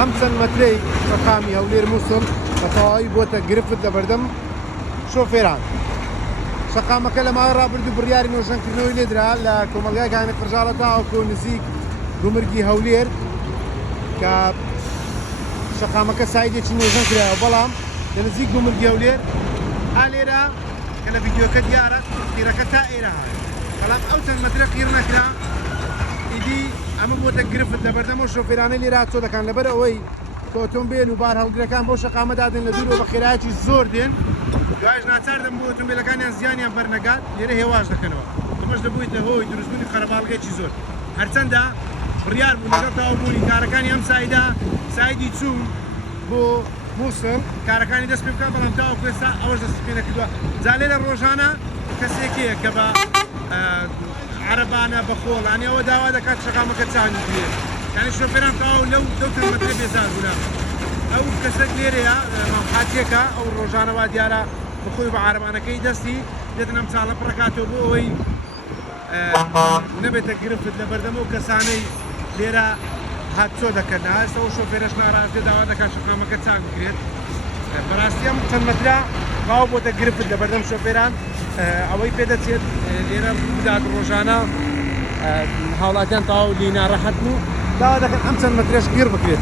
ئەم چەند مەترەی ڕقامی هەولێر مووسڵ بە تەواوی بۆتە گرفت لە بەردەم شۆفێران. شەقامەکە لە ماوەی ڕابردوو بڕیاری نۆژەنکردنەوەی لێدرا لە کۆمەلگای گانە قرژاڵە تاوەکو نزیک گومرگی هەولێر کە شەقامەکە سایدێکی نۆژەن کرایەوە، بەڵام لە نزیک گومرگی هەولێر لێرە کە لە ڤیدیۆکە دیارە قیرەکە تا ئێرە هاات، بەڵام ئەو چەند مەترە قیر نەکرا. ئیدی ئەمە بۆتە گرفت لە بەردەمەوە شۆفێرانەی لێرە چۆ دەکەن لەبەر ئەوەی ئۆتۆمبیل و بار هەڵگرەکان بۆ شەقامە دادن لە دوورەوە بە خێرایەکی زۆر دێن، دوایش ناچار دەم بۆ ئۆتۆمبیلەکانیان زیانیان بەرنەگات لێرە هێواش دەکەنەوە. ئەمەش دەبوویتە هۆی دروستبوونی خەرەباڵغێکی زۆر. هەرچەندە بڕیار بوو لەگەڵ تەواوبوونی کارەکانی ئەم سایدا سایدی چوون بۆ مووسڵ کارەکانی دەست پێ بکات، بەڵام تاوەکو ئێستا ئەوەش دەست پێ نەکردووە. جا لێرە ڕۆژانە کەسێکەیە کە بە عەرەبانە بە خۆڵانی ئەوە داوا دەکات شەقامەکە چاوی بێت، یعنی شۆفێران تەواو لەو چەند مەترە بێزار بوون. ئەو کەسێک لێرەیە مەحاتێکە ئەو ڕۆژانەوە دیارە بخۆی بە عەرەبانەکەی دەستی دێتن ئەم چاڵە پڕەکاتەوە بۆ ئەوەی نەبێتە گرفت لە بەردەمەوە کەسانەی لێرە هاتچۆ دەکەن. ئێستا ئەو شۆفێرەش ناڕازێ داوا دەکات شەقامەکە چاک بکرێت. بەڕاستی ئەم چەند مەترا باو بۆتە گرفت لە بەردەم شۆفێران، ئەوەی پێدەچێت لێرە بدات ڕۆژانە هاوڵاتیان تەواو لی ناڕەحەت بوو، داوا دەکەن ئەم چەند مەترێش گیر بکرێت.